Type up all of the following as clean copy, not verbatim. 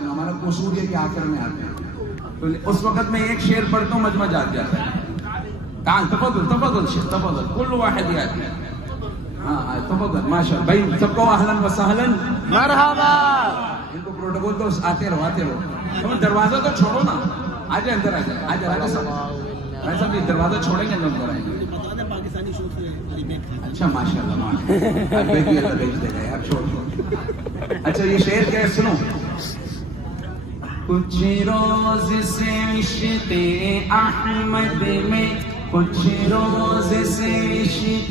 ہمارا قصور یہ کہ آخر میں آتے ہیں تو اس وقت میں ایک شعر پڑھتا ہوں مجمع جاگ جاتا ہے. تعال تفضل تفضل شیخ تفضل كل واحد ياتي. ہاں تفضل ماشاء اللہ بھائی سب کو اہلا وسہلا مرحبا. ان کو پروٹوکول تو آتے رہو. تم دروازہ تو چھوڑو نا. آ جائے اندر آ جائے سب. میں سب یہ دروازہ چھوڑیں گے اندر آئیں گے. اچھا ماشاء اللہ اللہ بھیج دے گا یار. چھوڑ. اچھا یہ شعر کیا ہے سنو. کچھ روز سے عشق احمد میں کچھ روز سے عشق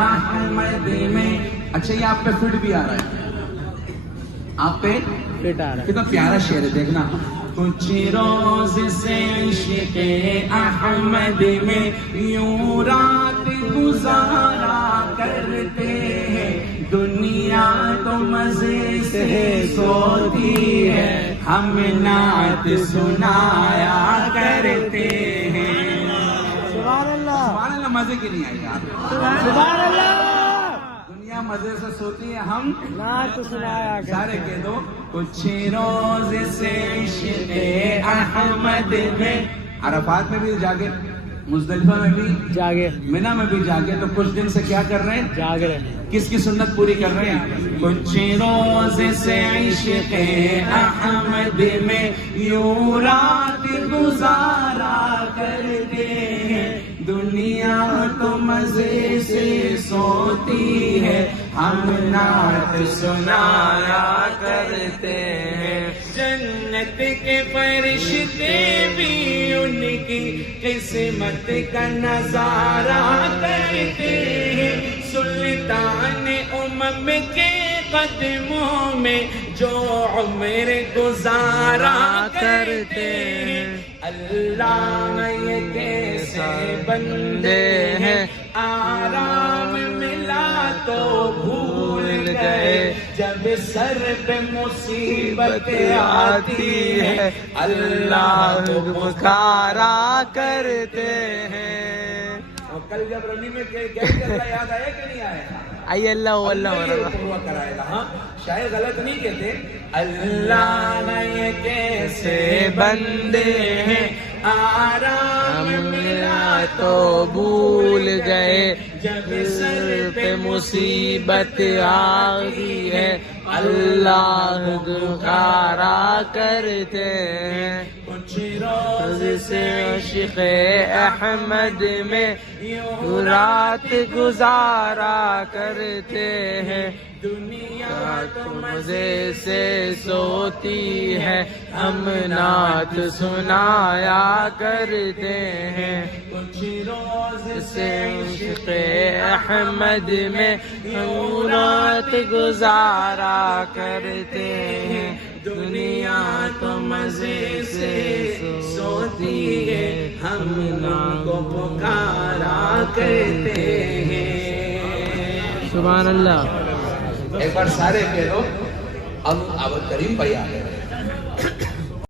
احمد میں. اچھا یہ آپ پہ فٹ بھی آ رہا ہے. آپ پہ فٹ آ رہا ہے. کتنا پیارا شعر ہے دیکھنا. کچھ روز سے عشق احمد میں یوں رات گزارا کرتے ہیں. دنیا تو مزے سے سوتی ہے ہم نعت سنایا کرتے ہیں. سبحان اللہ. سبحان اللہ. مزے کی نہیں آئی یار. سبحان اللہ. دنیا مزے سے سوتی ہے ہم نعت سنایا کرتے ہیں. سارے کہہ دو. کچھ روز سے عشق احمد میں. عرفات میں بھی جاگے, مزدلفہ میں بھی جاگے, منی میں بھی جاگے. تو کچھ دن سے کیا کر رہے ہیں؟ جاگ رہے ہیں. کس کی سنت پوری کر رہے ہیں؟ کچھ روز سے عشق احمد میں یوں رات گزارا کرتے ہیں. دنیا تو مزے سے سوتی ہے ہم نعت سنایا کرتے ہیں. جنت کے فرشتے بھی ان کی قسمت کا نظارہ کرتے ہیں. سلطان امم کے قدموں میں جو عمر گزارا کرتے ہیں. اللہ یہ کیسے بندے ہیں آرام ملا تو بھول گئے. جب سر پہ مصیبت آتی ہے اللہ کو پکارا کرتے ہیں. اور کل جب رمی میں اللہ یاد آیا کہ نہیں آیا؟ آئی اللہ اللہ کرائے گا. ہاں شاید غلط نہیں کہتے. اللہ یہ کیسے بندے ہیں آرام ملا تو بھول گئے. جب سر پہ مصیبت آ گئی ہے اللہ پکارا کرتے ہیں. کچھ روز سے عشق احمد میں یوں رات گزارا کرتے ہیں. دنیا تو مزے سے سوتی ہے ہم نعت سنایا کرتے ہیں. کچھ روز سے عشق احمد میں یوں رات گزارا کرتے ہیں. دنیا تو مزے سے سوتی ہے ہم نعت کو پکارا کرتے ہیں. سبحان اللہ. ایک بار سارے کہہ دو اب کریم بھائی آ گئے.